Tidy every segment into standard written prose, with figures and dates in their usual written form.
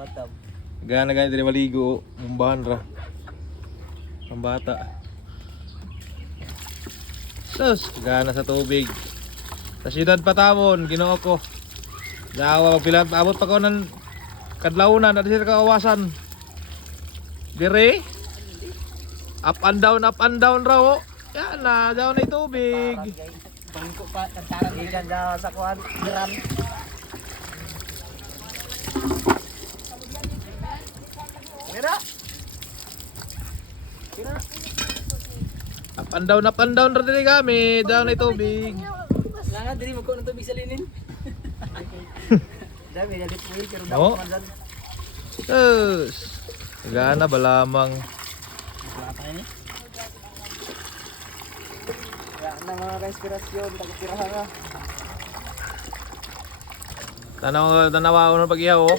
Batam. Gana gani diri maligo, mumbahan ra. Pambata. Sus, gana sa tubig. Sa siyudad Patamon, Ginoo ko. Dawa magpilat abot pa ko ng kadlawnan at sila kaawasan. Dire. Up and down raw. Oh. Yan na, down na yung tubig. Bangko pa, kantaran ikan daw sa kuan. Drum. Mira. Mira. Up and down ra diri kami, down na yung tubig. Nga diri mo ko ng tubig sa linin. Dami na lipuin pero Oo. dapat man. Sus. Gana ba lamang. Apa ini? Ya, na mga inspirasyon, tagtirahan na. Tanawa ko ng pag-ihaw oh.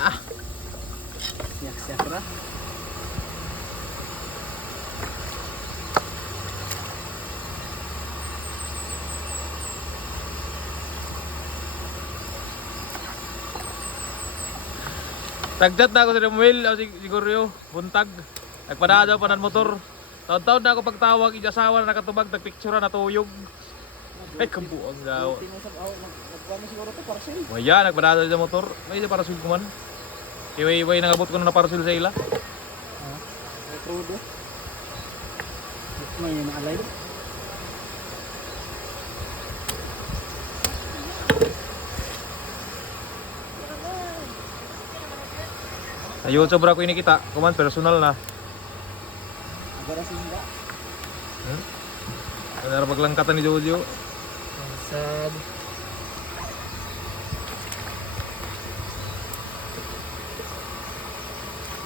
Ah, Siyak-siyak na. tagdat na ako sa Remuel o siguro buntag. Nagpadaan daw pa ng motor. Taon-taon na ako pagtawag, ijasawa na nakatubag, nagpicture na tuyog. Ay, kabuang daw. Nagkuhan siguro ito parcel. Waya, nagpadaan daw sa motor. May parcel ko man. Iway nangabot ko na parcel sa ila. May crudo. May naalay. Sa YouTube ra ko inikita, kuman personal na. Agora sinda. Ano paglangkatan ni Jojo? Sad.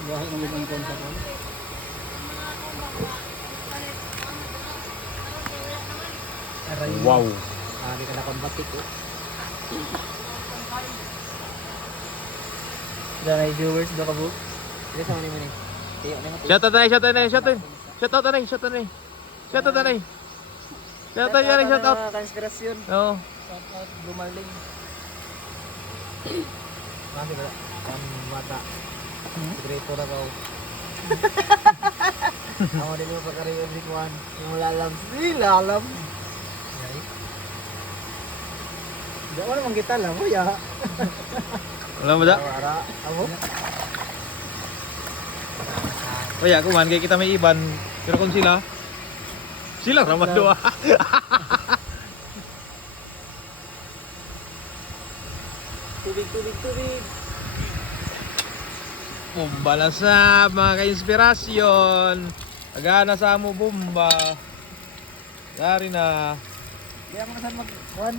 Biyahe ng ibang konta ko. Aray. Wow. Di ka na pambatik ko. Dahil viewers do ka bu. Dito sa ni mani. Tiyo na mo. Shout out na, shout out na, shout out. Shout out na, shout out na. Shout out na. Shout out yan, shout out. Konspirasyon. Oo. Shout out Bumaling. Kasi ba? Mata. Great na ko. Ako din mo pagkariyo si Juan. Yung lalam. Lalam. Di ako naman kita lang. Uya. Wala mo da? Ara. Abo. Kaya kuman kay kita may iban. Pero kung sila raman doa. Tubig. Bomba na sa mga ka-inspirasyon. Agana sa mo bomba. Dari na. Di ako na saan mag-Juan.